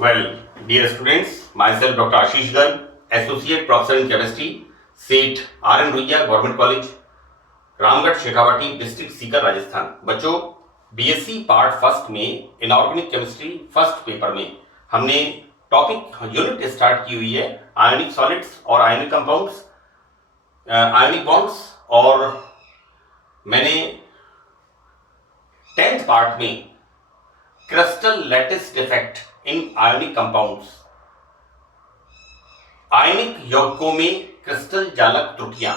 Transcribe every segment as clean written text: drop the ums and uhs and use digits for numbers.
Well, dear students, myself Dr. Ashish Garg, Associate Professor in Chemistry, सेठ R.N. Ruia government college, Ramgarh Shekhawati, district Sikar, Rajasthan. बच्चों, BSc part first में inorganic chemistry first paper में हमने topic unit start की हुई है आयनिक solids और आयनिक कंपाउंड्स, आयनिक बॉन्ड्स, और मैंने 10th पार्ट में crystal lattice defect in ionic compounds, ionic यौगिकों में क्रिस्टल जालक त्रुटियां,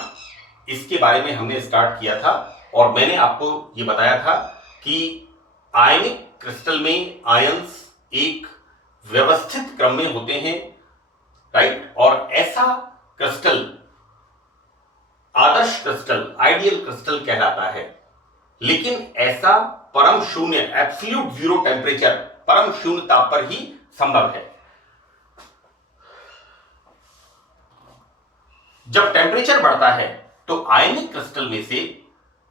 इसके बारे में हमने स्टार्ट किया था। और मैंने आपको ये बताया था कि आयनिक क्रिस्टल में आयंस एक व्यवस्थित क्रम में होते हैं, राइट। और ऐसा क्रिस्टल आदर्श क्रिस्टल, आइडियल क्रिस्टल कहलाता है। लेकिन ऐसा परम शून्य, एब्सोल्यूट जीरो टेम्परेचर, परम शून्य ताप पर ही संभव है। जब टेम्परेचर बढ़ता है तो आयनिक क्रिस्टल में से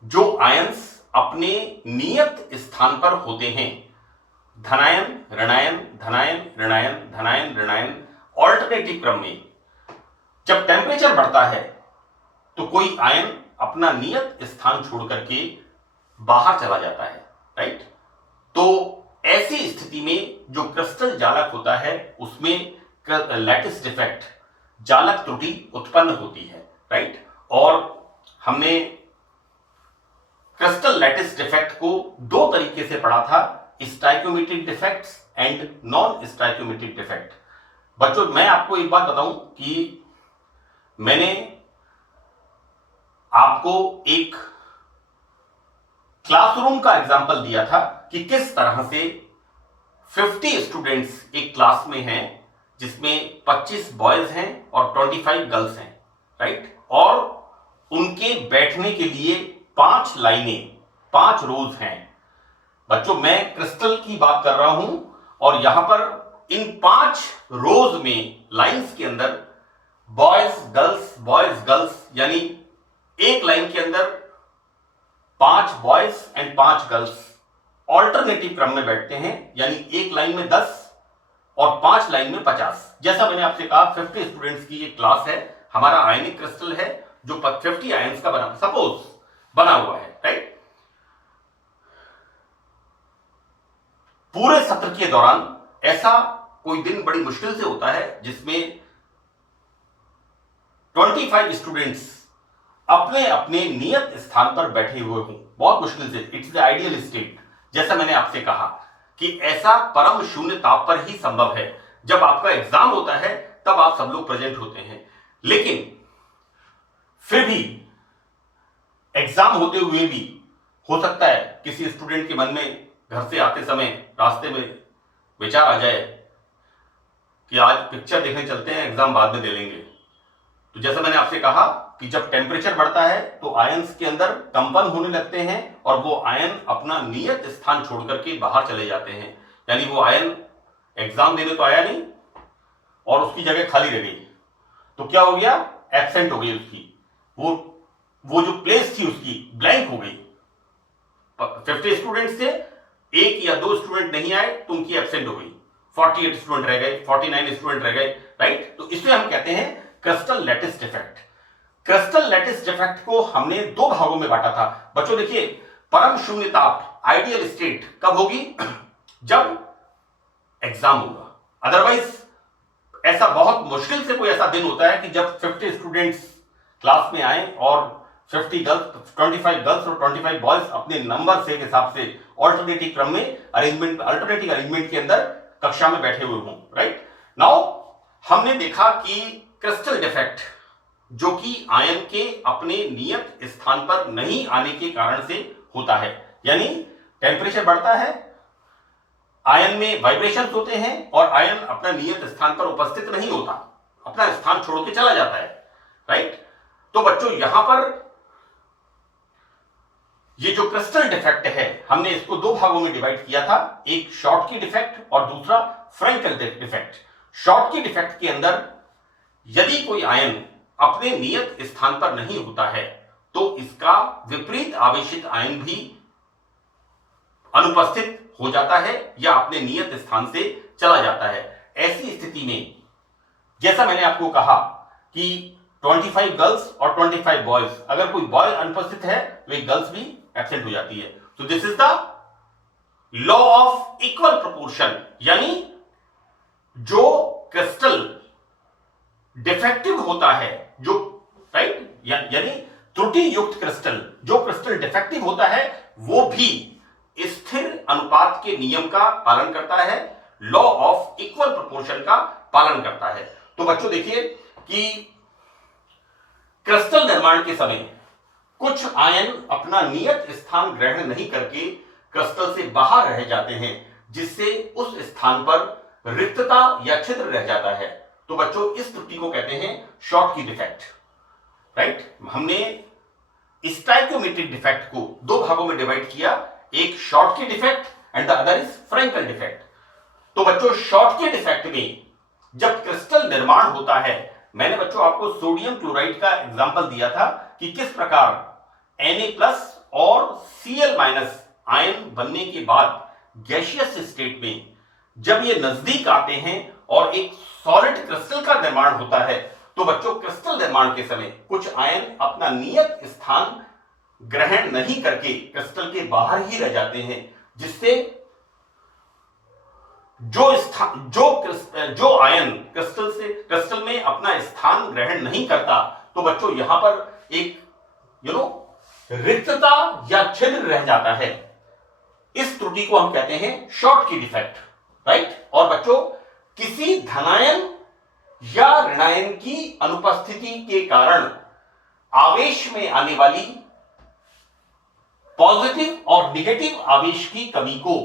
जो आयंस अपने नियत स्थान पर होते हैं, धनायन ऋणायन, धनायन ऋणायन, धनायन ऋणायन, ऑल्टरनेटिव क्रम में, जब टेम्परेचर बढ़ता है तो कोई आयन अपना नियत स्थान छोड़ करके बाहर चला जाता है, राइट। तो ऐसी स्थिति में जो क्रिस्टल जालक होता है उसमें लैटिस डिफेक्ट, जालक त्रुटि उत्पन्न होती है, राइट। और हमने क्रिस्टल लैटिस डिफेक्ट को दो तरीके से पढ़ा था, stoichiometric defects and non stoichiometric defect. बच्चों, मैं आपको एक बात बताऊं कि मैंने आपको एक क्लासरूम का एग्जाम्पल दिया था कि किस तरह से 50 स्टूडेंट्स एक क्लास में हैं, जिसमें 25 बॉयज हैं और 25 गर्ल्स हैं, राइट। और उनके बैठने के लिए 5 लाइनें, 5 रोज हैं। बच्चों, मैं क्रिस्टल की बात कर रहा हूं और यहां पर इन 5 रोज में, लाइंस के अंदर बॉयज गर्ल्स, यानी एक लाइन के अंदर 5 बॉयज एंड 5 गर्ल्स ऑल्टरनेटिव क्रम में बैठते हैं, यानी एक लाइन में 10 और 5 लाइन में 50। जैसा मैंने आपसे कहा, 50 स्टूडेंट्स की एक क्लास है, हमारा आयनिक क्रिस्टल है जो 50 आयंस का बना हुआ है, राइट। पूरे सत्र के दौरान ऐसा कोई दिन बड़ी मुश्किल से होता है जिसमें 25 स्टूडेंट्स अपने अपने नियत स्थान पर बैठे हुए हों, बहुत मुश्किल से। It's the ideal state. जैसा मैंने आपसे कहा कि ऐसा परम शून्य ताप पर ही संभव है। जब आपका एग्जाम होता है तब आप सब लोग प्रेजेंट होते हैं, लेकिन फिर भी एग्जाम होते हुए भी हो सकता है किसी स्टूडेंट के मन में घर से आते समय रास्ते में विचार आ जाए कि आज पिक्चर देखने चलते हैं, एग्जाम बाद में दे लेंगे। तो जैसा मैंने आपसे कहा कि जब टेम्परेचर बढ़ता है तो आयंस के अंदर कंपन होने लगते हैं और वो आयन अपना नियत स्थान छोड़ करके बाहर चले जाते हैं। यानी वो आयन एग्जाम देने तो आया नहीं और उसकी जगह खाली रह गई, तो क्या हो गया, एब्सेंट हो गई उसकी, वो जो प्लेस थी उसकी ब्लैंक हो गई। 50 स्टूडेंट्स थे, एक या दो स्टूडेंट नहीं आए तो उनकी एब्सेंट हो गई, 48 स्टूडेंट रह गए, 49 स्टूडेंट रह गए, राइट। तो इसलिए हम कहते हैं crystal lattice defect. Crystal lattice defect को हमने दो भागों में बांटा था। बच्चों देखिए, परम शून्य ताप, आइडियल स्टेट कब होगी, जब एग्जाम होगा। अदरवाइज ऐसा बहुत मुश्किल से कोई ऐसा दिन होता है कि जब 50 स्टूडेंट्स क्लास में आए और 25 गर्ल्स और 25 बॉयज अपने नंबर से हिसाब से ऑल्टरनेटिव क्रम में अल्टरनेटिव अरेंजमेंट के अंदर कक्षा में बैठे हुए हों, राइट। नाउ हमने देखा कि क्रिस्टल डिफेक्ट, जो कि आयन के अपने नियत स्थान पर नहीं आने के कारण से होता है, यानी टेम्परेचर बढ़ता है, आयन में वाइब्रेशंस होते हैं और आयन अपना नियत स्थान पर उपस्थित नहीं होता, अपना स्थान छोड़ के चला जाता है, राइट। तो बच्चों, यहां पर ये जो क्रिस्टल डिफेक्ट है, हमने इसको दो भागों में डिवाइड किया था, एक शॉर्टकी डिफेक्ट और दूसरा फ्रैंकल डिफेक्ट। शॉर्टकी डिफेक्ट के अंदर यदि कोई आयन अपने नियत स्थान पर नहीं होता है तो इसका विपरीत आवेशित आयन भी अनुपस्थित हो जाता है या अपने नियत स्थान से चला जाता है। ऐसी स्थिति में जैसा मैंने आपको कहा कि 25 गर्ल्स और 25 बॉयज, अगर कोई बॉय अनुपस्थित है तो एक गर्ल्स भी एब्सेंट हो जाती है। तो this is the law of equal proportion, यानी जो क्रिस्टल डिफेक्टिव होता है, जो राइट यानी त्रुटि युक्त क्रिस्टल, जो क्रिस्टल डिफेक्टिव होता है वो भी स्थिर अनुपात के नियम का पालन करता है, लॉ ऑफ इक्वल प्रोपोर्शन का पालन करता है। तो बच्चों देखिए कि क्रिस्टल निर्माण के समय कुछ आयन अपना नियत स्थान ग्रहण नहीं करके क्रिस्टल से बाहर रह जाते हैं, जिससे उस स्थान पर रिक्तता या छिद्र रह जाता है। तो बच्चों इस त्रुटि को कहते हैं शॉटकी डिफेक्ट, राइट। हमने स्टाइकियोमेट्रिक डिफेक्ट को दो भागों में डिवाइड किया, एक Schottky defect and the other is Frenkel defect. तो बच्चों शॉटकी डिफेक्ट में जब क्रिस्टल निर्माण होता है, मैंने बच्चों आपको सोडियम क्लोराइड का एग्जांपल दिया था कि किस प्रकार Na+ और Cl- आयन बनने के बाद गैसियस स्टेट में जब ये नजदीक आते हैं और एक सॉलिड क्रिस्टल का निर्माण होता है, तो बच्चों क्रिस्टल निर्माण के समय कुछ आयन अपना नियत स्थान ग्रहण नहीं करके क्रिस्टल के बाहर ही रह जाते हैं, जिससे जो आयन क्रिस्टल में अपना स्थान ग्रहण नहीं करता, तो बच्चों यहां पर एक रिक्तता या छिद्र रह जाता है। इस त्रुटि को हम कहते हैं शॉटकी डिफेक्ट, राइट। और बच्चों किसी धनायन या ऋणायन की अनुपस्थिति के कारण आवेश में आने वाली पॉजिटिव और नेगेटिव आवेश की कमी को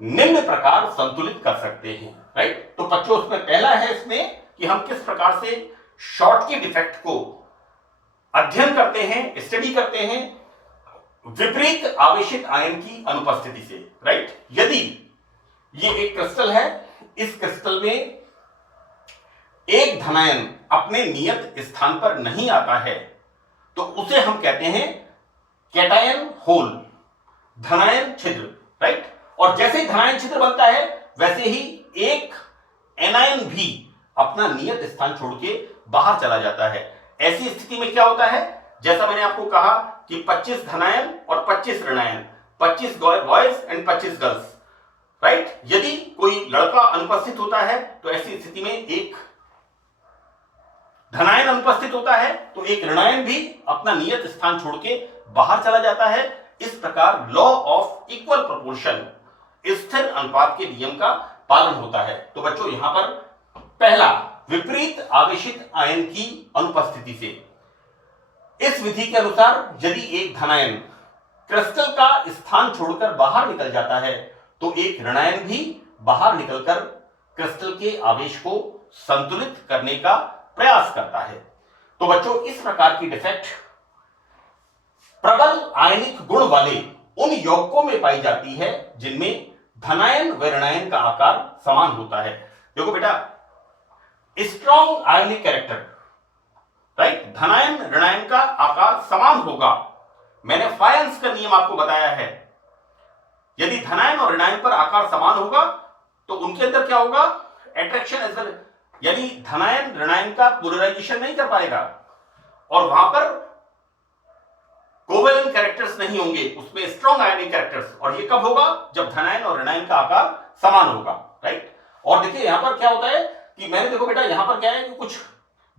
निम्न प्रकार संतुलित कर सकते हैं, राइट। तो बच्चों उसमें पहला है इसमें कि हम किस प्रकार से शॉटकी डिफेक्ट को अध्ययन करते हैं, स्टडी करते हैं विपरीत आवेशित आयन की अनुपस्थिति से, राइट। यदि ये एक क्रिस्टल है, इस क्रिस्टल में एक धनायन अपने नियत स्थान पर नहीं आता है, तो उसे हम कहते हैं कैटायन होल, धनायन छिद्र, राइट। और जैसे ही धनायन छिद्र बनता है, वैसे ही एक एनायन भी अपना नियत स्थान छोड़ के बाहर चला जाता है। ऐसी स्थिति में क्या होता है, जैसा मैंने आपको कहा कि 25 धनायन और 25 ऋणायन, 25 बॉयज एंड 25 गर्ल्स, राइट। यदि कोई लड़का अनुपस्थित होता है तो ऐसी स्थिति में एक धनायन अनुपस्थित होता है तो एक ऋणायन भी अपना नियत स्थान छोड़ के बाहर चला जाता है। इस प्रकार लॉ ऑफ इक्वल प्रोपोर्शन, स्थिर अनुपात के नियम का पालन होता है। तो बच्चों यहां पर पहला विपरीत आवेशित आयन की अनुपस्थिति से, इस विधि के अनुसार यदि एक धनायन क्रिस्टल का स्थान छोड़कर बाहर निकल जाता है, तो एक ऋणायन भी बाहर निकलकर क्रिस्टल के आवेश को संतुलित करने का प्रयास करता है। तो बच्चों इस प्रकार की डिफेक्ट प्रबल आयनिक गुण वाले उन यौगिकों में पाई जाती है जिनमें धनायन व ऋणायन का आकार समान होता है। देखो बेटा, स्ट्रॉन्ग आयनिक कैरेक्टर, राइट, धनायन ऋणायन का आकार समान होगा। मैंने फायंस का नियम आपको बताया है, यदि धनायन और ऋणायन पर आकार समान होगा तो उनके अंदर क्या होगा, एट्रैक्शन एज वेल, यानी धनायन ऋणायन का पोलराइजेशन नहीं कर पाएगा और वहां पर कोवेलेंट कैरेक्टर्स नहीं होंगे, उसमें स्ट्रॉन्ग आयनिक कैरेक्टर्स। और ये कब होगा, जब धनायन और ऋणायन का आकार समान होगा, राइट। और देखिए यहां पर क्या होता है कि मैंने देखो बेटा यहां पर क्या है कि कुछ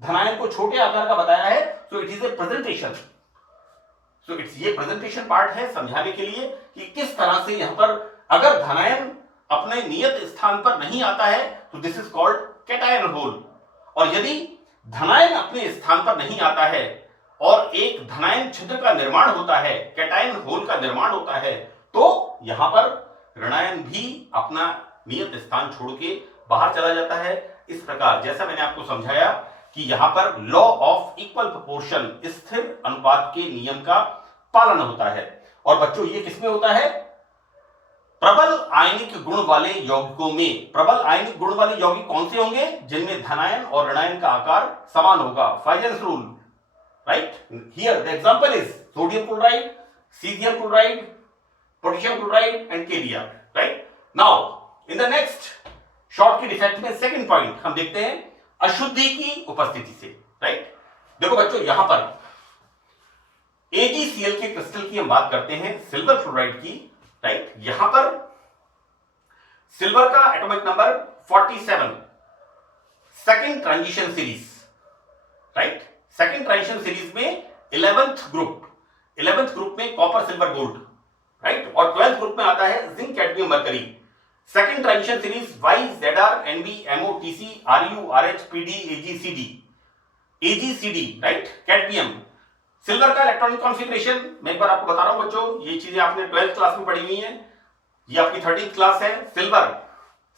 धनायन को छोटे आकार का बताया है, so it is a presentation. So it's ये प्रेजेंटेशन पार्ट है समझाने के लिए कि किस तरह से यहां पर अगर धनायन अपने नियत स्थान पर नहीं आता है तो this is called cation hole, और यदि धनायन अपने स्थान पर नहीं आता है और एक धनायन छिद्र का निर्माण होता है, कैटायन होल का निर्माण होता है, तो यहां पर ऋणायन भी अपना नियत स्थान छोड़ के बाहर चला जाता है। इस प्रकार जैसा मैंने आपको समझाया कि यहां पर लॉ ऑफ इक्वल प्रोपोर्शन, स्थिर अनुपात के नियम का पालन होता है। और बच्चों ये किसमें होता है, प्रबल आयनिक गुण वाले यौगिकों में। प्रबल आयनिक गुण वाले यौगिक कौन से होंगे, जिनमें धनायन और ऋणायन का आकार समान होगा, फाइजेंस rule, right? Here the example is sodium chloride, cesium chloride, potassium chloride and KBr, right? Now in the next short की डिफेक्ट में सेकंड पॉइंट हम देखते हैं अशुद्धि की उपस्थिति से, राइट। देखो बच्चों, यहां पर AgCl के क्रिस्टल की हम बात करते हैं, सिल्वर क्लोराइड की, राइट। यहां पर सिल्वर का atomic number 47, second transition series, right. Second transition series में 11th ग्रुप में कॉपर सिल्वर गोल्ड, राइट। और 12th ग्रुप में आता है zinc cadmium mercury. Second transition series YZR NB MO TC RU RH PD AgCd, right, cadmium. Silver का electronic configuration मैं एक बार आपको बता रहा हूं बच्चों, ये चीजें आपने 12th क्लास में पढ़ी हुई हैं, ये आपकी 13th क्लास है। Silver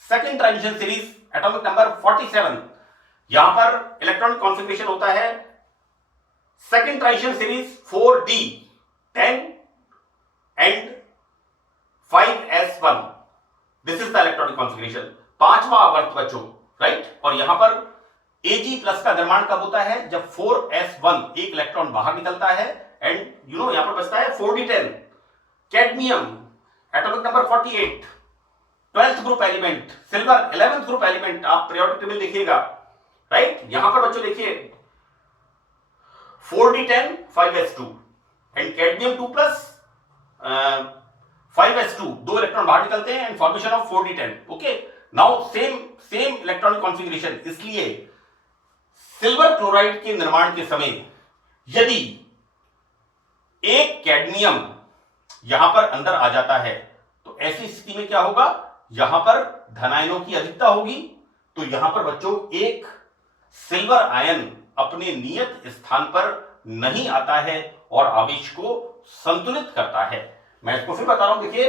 second transition series atomic number 47, यहां पर इलेक्ट्रॉनिक कॉन्फ़िगरेशन होता है second transition series 4D 10 and 5S1, this is the electronic configuration, पांचवा आवर्त बच्चों, राइट। और यहां पर Ag+ का निर्माण कब होता है? जब 4S1 एक इलेक्ट्रॉन बाहर निकलता है एंड यहां पर बचता है 4D10। Cadmium atomic number 48, 12th group element, silver 11th group element, आप पीरियोडिक टेबल देखिएगा, राइट। यहां पर बच्चों देखिए 4D10 5S2 and cadmium 2+ 5S2, दो इलेक्ट्रॉन बाहर निकलते हैं and formation of 4D10। Okay, now same electronic configuration. इसलिए सिल्वर क्लोराइड के निर्माण के समय यदि एक कैडमियम यहां पर अंदर आ जाता है तो ऐसी स्थिति में क्या होगा? यहां पर धनायनों की अधिकता होगी, तो यहां पर बच्चों एक सिल्वर आयन अपने नियत स्थान पर नहीं आता है और आवेश को संतुलित करता है। मैं इसको फिर बता रहा हूं, देखिए,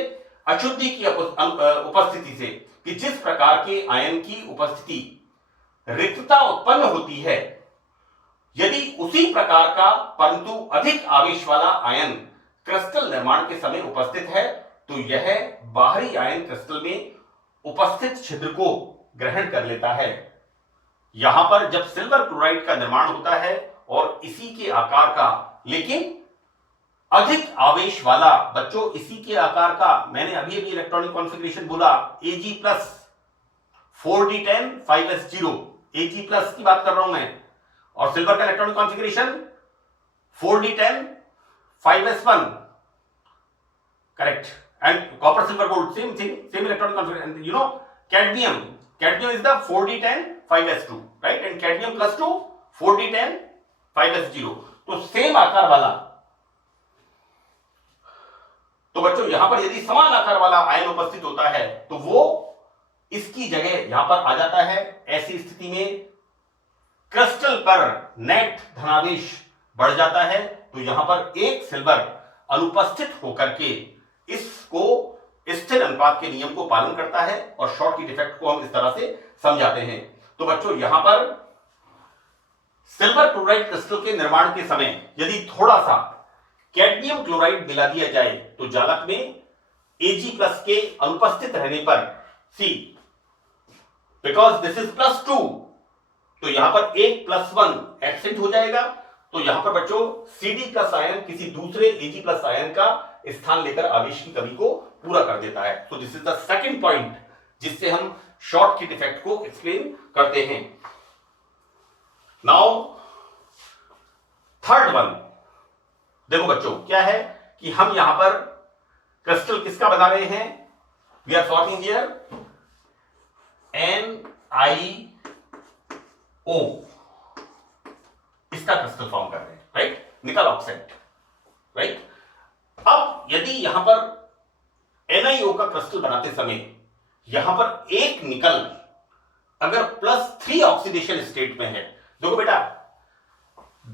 अशुद्धि की उपस्थिति से कि जिस प्रकार के आयन की उपस्थिति रिक्तता उत्पन्न होती है, यदि उसी प्रकार का परंतु अधिक आवेश वाला आयन क्रिस्टल निर्माण के समय उपस्थित है तो यह बाहरी आयन क्रिस्टल में उपस्थित छिद्र को ग्रहण कर लेता है। यहां पर जब सिल्वर क्लोराइड का निर्माण होता है और इसी के आकार का, लेकिन अधिक आवेश वाला बच्चों, इसी के आकार का, मैंने अभी इलेक्ट्रॉनिक कॉन्फ़िगरेशन बोला, Ag+ 4D10 5S0, Ag+ की बात कर रहा हूं मैं, और सिल्वर का electronic configuration 4D10 5S1, correct, and copper silver gold same thing, same electronic configuration. Cadmium is the 4D10 5S2, right, and cadmium +2 4D10 5S0, तो सेम आकार वाला। तो बच्चों यहां पर यदि समान आकार वाला आयन उपस्थित होता है तो वो इसकी जगह यहां पर आ जाता है। ऐसी स्थिति में क्रिस्टल पर नेट धनावेश बढ़ जाता है, तो यहां पर एक सिल्वर अनुपस्थित होकर के इसको स्थिर अनुपात के नियम को पालन करता है और शॉर्ट की डिफेक्ट को हम इस तरह से समझाते हैं। तो बच्चों यहां पर सिल्वर क्लोराइड क्रिस्टल के निर्माण के समय यदि थोड़ा सा कैडमियम क्लोराइड मिला दिया जाए तो जालक में Ag+ के अनुपस्थित रहने पर बिकॉज दिस इज +2, तो यहां पर 1+1 एब्सेंट हो जाएगा, तो यहां पर बच्चों Cd+ आयन किसी दूसरे Ag+ आयन का स्थान लेकर आवेश की कमी को पूरा कर देता है। तो this is the second point जिससे हम शॉर्ट की डिफेक्ट को एक्सप्लेन करते हैं। नाउ थर्ड वन, देखो बच्चों क्या है कि हम यहां पर क्रिस्टल किसका बना रहे हैं? We are solving here NiO, इसका क्रिस्टल फॉर्म कर रहे हैं, राइट, निकल ऑक्साइड, राइट। अब यदि यहां पर NiO का क्रिस्टल बनाते समय यहां पर एक निकल अगर +3 ऑक्सीडेशन स्टेट में है, देखो बेटा,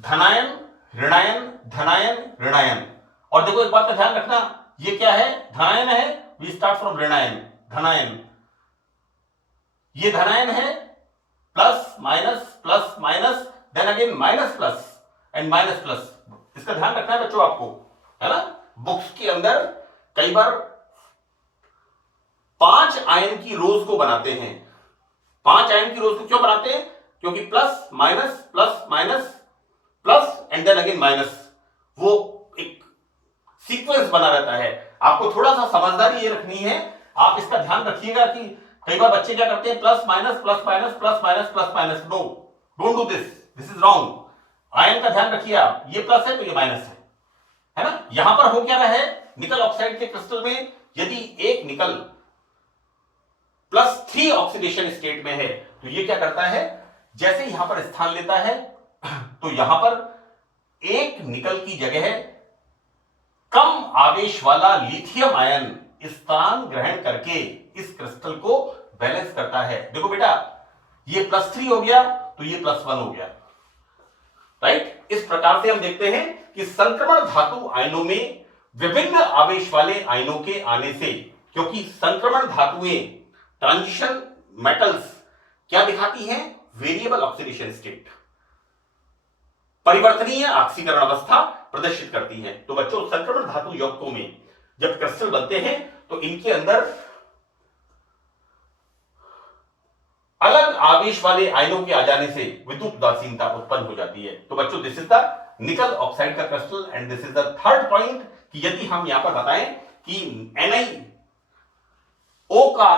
धनायन ऋणायन धनायन ऋणायन, और देखो एक बात का ध्यान रखना, ये क्या है? धनायन है, वी स्टार्ट फ्रॉम ऋणायन, धनायन, ये धनायन है, plus minus then again minus plus and minus plus. इसका ध्यान रखना है बच्चों आपको, है ना। बुक्स के अंदर कई बार 5 आयन की रोज को बनाते हैं। 5 आयन की रोज को क्यों बनाते हैं? क्योंकि plus minus plus and then again minus, वो एक सीक्वेंस बना रहता है। आपको थोड़ा सा समझदारी ये रखनी है, आप इसका ध्यान रखिएगा कि कई बार बच्चे क्या करते हैं, plus minus plus minus plus minus plus minus. No, don't do this, this is wrong. Ion का ध्यान रखिए आप, ये प्लस है तो ये माइनस है ना। यहां पर हो क्या रहा है, निकल ऑक्साइड के क्रिस्टल में यदि एक निकल +3 ऑक्सीडेशन स्टेट में है तो ये क्या करता है, जैसे यहां पर स्थान लेता है तो यहां पर एक निकल की जगह कम आवेश वाला लिथियम आयन स्थान ग्रहण करके इस क्रिस्टल को बैलेंस करता है। देखो बेटा, ये +3 हो गया तो ये +1 हो गया, राइट। इस प्रकार से हम देखते हैं कि संक्रमण धातु आयनों में विभिन्न आवेश वाले आयनों के आने से, क्योंकि संक्रमण धातुएं ट्रांजिशन मेटल्स क्या दिखाती हैं, वेरिएबल ऑक्सीडेशन स्टेट, परिवर्तनीय ऑक्सीकरण अवस्था प्रदर्शित करती है। तो बच्चों, संक्रमण धातु यौगिकों में जब क्रिस्टल बनते हैं तो इनके अंदर अलग आवेश वाले आयनों के आ जाने से विद्युत उदासीनता उत्पन्न हो जाती है। तो बच्चों, दिस इज द निकल ऑक्साइड का crystal and this is the third point कि यदि हम यहां पर बताएं कि NiO का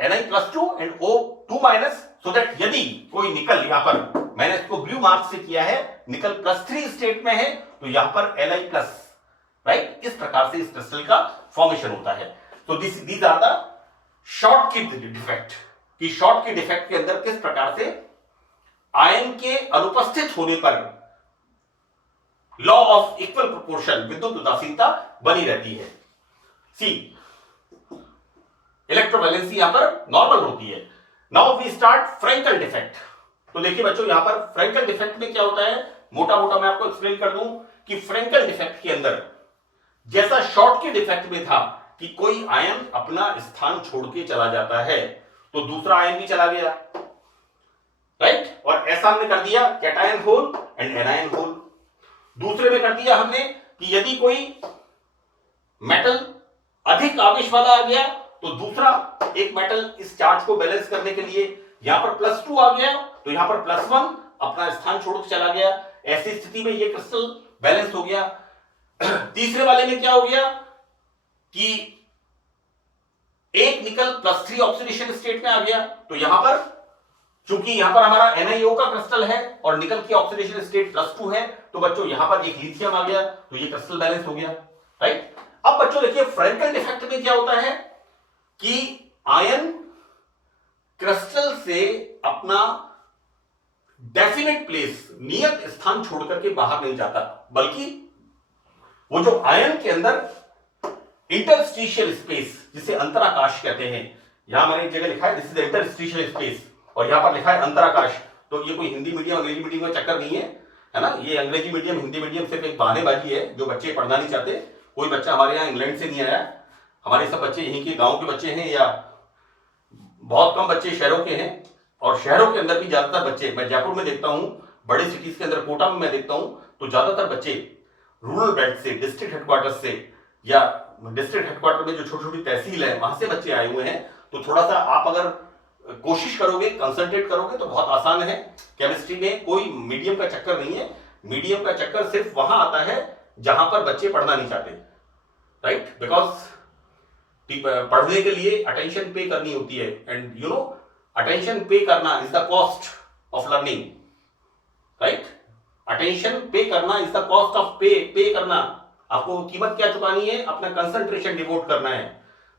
Ni+2 and O2- so that यदि कोई निकल यहां पर, मैंने इसको ब्लू मार्क से किया है, निकल +3 स्टेट में है तो यहां पर Li+, राइट। इस प्रकार से इस क्रिस्टल का फॉर्मेशन होता है। तो दीज आर द शॉर्ट की डिफेक्ट, कि शॉर्ट के डिफेक्ट के अंदर किस प्रकार से आयन के अनुपस्थित होने पर लॉ ऑफ इक्वल प्रोपोर्शन, विद्युत उदासीनता बनी रहती है। सी, इलेक्ट्रोवैलेंसी यहां पर नॉर्मल होती है। Now we start Frenkel defect. तो देखिए बच्चों, यहां पर फ्रैंकल डिफेक्ट में क्या होता है, मोटा मोटा मैं आपको एक्सप्लेन कर दूं कि फ्रैंकल डिफेक्ट के अंदर जैसा शॉर्ट के डिफेक्ट में था कि कोई आयन अपना स्थान छोड़ के चला जाता है तो दूसरा आयन भी चला गया, राइट। और ऐसा हमने कर दिया cation hole and anion hole. दूसरे में कर दिया हमने कि यदि कोई मेटल अधिक आवेश वाला आ गया तो दूसरा एक मेटल इस चार्ज को बैलेंस करने के लिए यहां पर +2 आ गया तो यहां पर +1 अपना स्थान छोड़ के चला गया। ऐसी स्थिति में ये क्रिस्टल बैलेंस हो गया। तीसरे वाले में क्या हो गया कि एक निकल +3 ऑक्सीडेशन स्टेट में आ गया तो यहां पर, चूंकि यहां पर हमारा NiO का क्रिस्टल है और निकल की ऑक्सीडेशन स्टेट +2 है, तो बच्चों यहां पर एक लिथियम आ गया तो ये क्रिस्टल बैलेंस हो गया, राइट। अब बच्चों देखिए, फ्रैंकल डिफेक्ट में क्या होता है कि आयन क्रिस्टल से अपना डेफिनेट प्लेस, नियत स्थान छोड़ करके बाहर नहीं जाता, बल्कि वो जो आयन के अंदर इंटरस्टिशियल स्पेस, जिसे अंतराकाश कहते हैं, यहां मैंने एक जगह लिखा है दिस इज इंटरस्टिशियल स्पेस और यहां पर लिखा है अंतराकाश। तो ये कोई हिंदी मीडियम अंग्रेजी मीडियम का चक्कर नहीं है ना। ये अंग्रेजी मीडियम हिंदी मीडियम सिर्फ एक बहानेबाजी है, जो बच्चे पढ़ना नहीं चाहते। कोई बच्चा हमारे यहाँ इंग्लैंड से नहीं आया, हमारे सब बच्चे यहीं के गांव के बच्चे हैं, या बहुत कम बच्चे शहरों के हैं। और शहरों के अंदर भी ज्यादातर बच्चे, मैं जयपुर में देखता हूं, बड़े सिटीज के अंदर कोटा में मैं देखता हूं, तो ज्यादातर बच्चे रूरल बेल्ट से, डिस्ट्रिक्ट हेडक्वार्टर से, या डिस्ट्रिक्ट हेडक्वार्टर में जो छोटी छोटी तहसील है वहां से बच्चे आए हुए हैं। तो थोड़ा सा आप अगर कोशिश करोगे, कंसंट्रेट करोगे तो बहुत आसान है। केमिस्ट्री में कोई मीडियम का चक्कर नहीं है। मीडियम का चक्कर सिर्फ वहां आता है जहां पर बच्चे पढ़ना नहीं चाहते, राइट। बिकॉज पढ़ने के लिए अटेंशन पे करनी होती है, एंड यू नो अटेंशन पे करना is the cost of learning, right. Attention पे करना इज द कॉस्ट ऑफ पे करना, आपको कीमत क्या चुकानी है, अपना कंसंट्रेशन डिवोट करना है।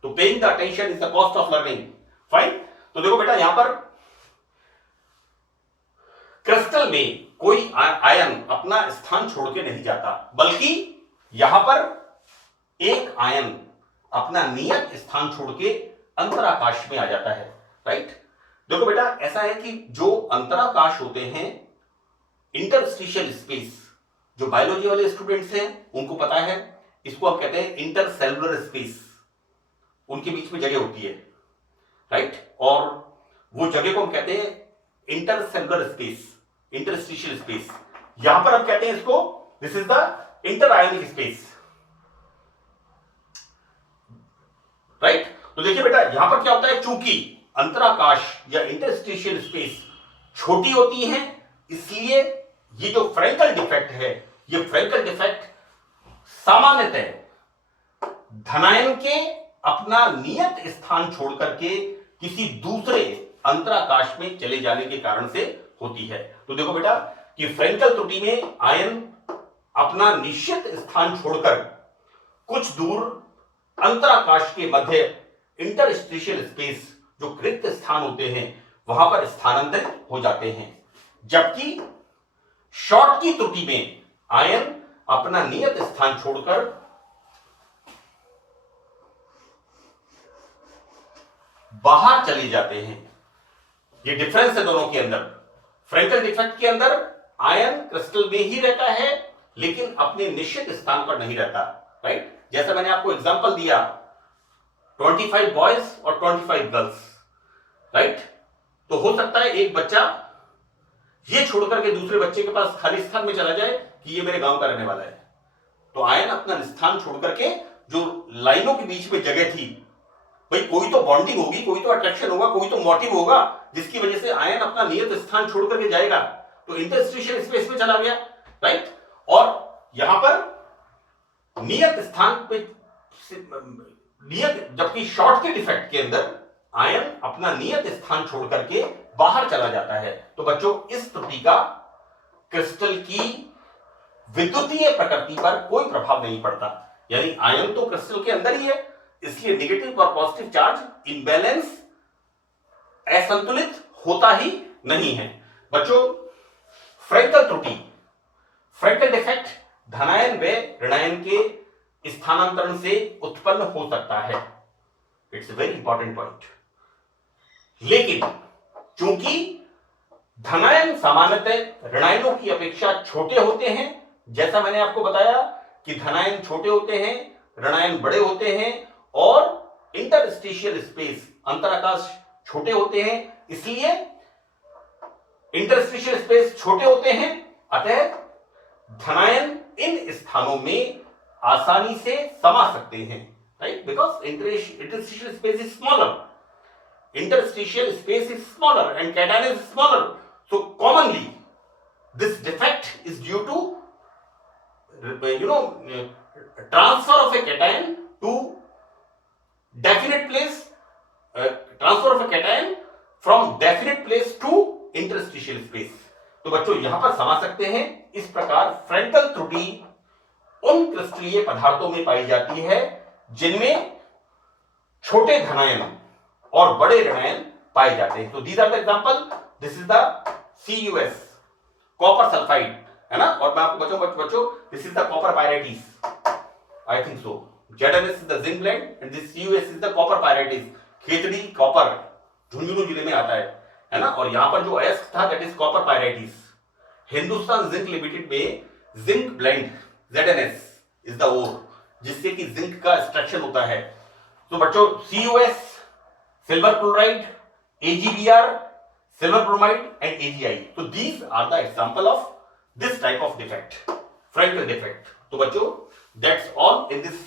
तो paying the attention is the cost of learning, fine. तो देखो बेटा, यहां पर क्रिस्टल में कोई आयन अपना स्थान छोड़ के नहीं जाता, बल्कि यहां पर एक आयन अपना नियत स्थान छोड़ के अंतराकाश में आ जाता है, राइट। देखो बेटा, ऐसा है कि जो अंतराकाश होते हैं, इंटरस्टिशियल स्पेस, जो बायोलॉजी वाले स्टूडेंट्स हैं उनको पता है, इसको हम कहते हैं इंटरसेलुलर स्पेस। उनके बीच में जगह होती है, राइट। और वो जगह को हम कहते हैं इंटरसेलुलर स्पेस, इंटरस्टिशियल स्पेस। यहां पर हम कहते हैं इसको, this is the inter ionic space, right. तो देखिए बेटा, यहां पर क्या होता है, चूंकि अंतराकाश या इंटरस्टिशियल स्पेस छोटी होती है, इसलिए ये जो फ्रैंकल डिफेक्ट है, ये फ्रैंकल डिफेक्ट सामान्यतः धनायन के अपना नियत स्थान छोड़ करके किसी दूसरे अंतराकाश में चले जाने के कारण से होती है। तो देखो बेटा कि फ्रेंकल त्रुटि में आयन अपना निश्चित स्थान छोड़कर कुछ दूर अंतराकाश के मध्य इंटरस्टिशियल स्पेस जो रिक्त स्थान होते हैं वहां पर स्थानांतरित हो जाते हैं, जबकि शॉर्ट की त्रुटि में आयन अपना नियत स्थान छोड़कर बाहर चले जाते हैं। ये डिफरेंस है दोनों के अंदर। फ्रेंकल डिफेक्ट के अंदर आयन क्रिस्टल में ही रहता है लेकिन अपने निश्चित स्थान पर नहीं रहता, राइट। जैसा मैंने आपको एग्जांपल दिया 25 बॉयज और 25 गर्ल्स, राइट। तो हो सकता है एक बच्चा ये छोड़कर के दूसरे बच्चे के पास खाली स्थान में चला जाए कि ये मेरे गांव का रहने वाला है, तो आयन अपना स्थान छोड़कर के जो लाइनों के बीच में जगह थी, भाई कोई तो बॉन्डिंग होगी, कोई तो अट्रैक्शन होगा, कोई तो मोटिव होगा जिसकी वजह से आयन अपना नियत स्थान छोड़ करके जाएगा, तो इंटरस्टिशियल स्पेस में चला गया, राइट। और यहां पर नियत स्थान पे नियत, जबकि शॉर्ट के डिफेक्ट के अंदर आयन अपना नियत स्थान छोड़ करके बाहर चला जाता है। तो बच्चों इस त्रुटि का क्रिस्टल की विद्युतीय प्रकृति पर कोई प्रभाव नहीं पड़ता, यानी आयन तो क्रिस्टल के अंदर ही है, इसलिए नेगेटिव और पॉजिटिव चार्ज इम्बैलेंस असंतुलित होता ही नहीं है। बच्चों फ्रेंकल त्रुटि, फ्रेंकल डिफेक्ट धनायन व ऋणायन के स्थानांतरण से उत्पन्न हो सकता है। It's a very important point. लेकिन चूंकि धनायन सामान्यतः ऋणायनों की अपेक्षा छोटे होते हैं, जैसा मैंने आपको बताया कि धनायन छोटे होते हैं, ऋणायन बड़े होते हैं और इंटरस्टिशियल स्पेस अंतराकाश छोटे होते हैं, इसलिए इंटरस्टिशियल स्पेस छोटे होते हैं, अतः धनायन इन स्थानों में आसानी से समा सकते हैं, right, because interstitial space is smaller, interstitial space is smaller and cation is smaller, so commonly this defect is due to transfer of a cation to definite place, transfer of a cation from definite place to interstitial space। तो बच्चों यहां पर समझ सकते हैं इस प्रकार Frenkel त्रुटि उन क्रिस्टलीय पदार्थों में पाई जाती है जिनमें छोटे धनायन और बड़े ऋणायन पाए जाते हैं। तो these are the example, this is the CuS copper sulphide, है ना, और मैं आपको बच्चों this is the copper pyrites, I think so. ZnS is the zinc blende and this CuS is the copper pyrites, Khetri copper Jhunjhunu जिले में आता है ना, और यहां पर जो S था that is copper pyrites. Hindustan zinc limited में zinc blende ZnS is the ore, जिससे कि जिंक का एक्सट्रैक्शन होता है। तो बच्चों CuS silver chloride, AgBr, silver bromide and AgI. So these are the example of this type of defect, Frankel defect. तो बच्चों that's all in this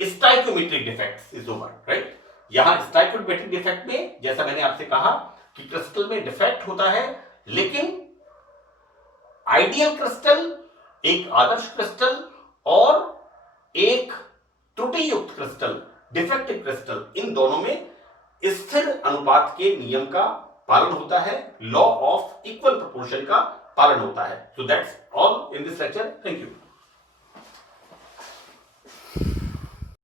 stoichiometric defects is over, right? यहाँ stoichiometric defect में जैसा मैंने आपसे कहा कि crystal में डिफेक्ट होता है, लेकिन आइडियल क्रिस्टल, एक आदर्श क्रिस्टल और एक त्रुटि युक्त क्रिस्टल, डिफेक्टिव क्रिस्टल, इन दोनों में स्थिर अनुपात के नियम का पालन होता है, लॉ ऑफ इक्वल प्रोपोर्शन का पालन होता है। So that's all in this lecture. Thank you.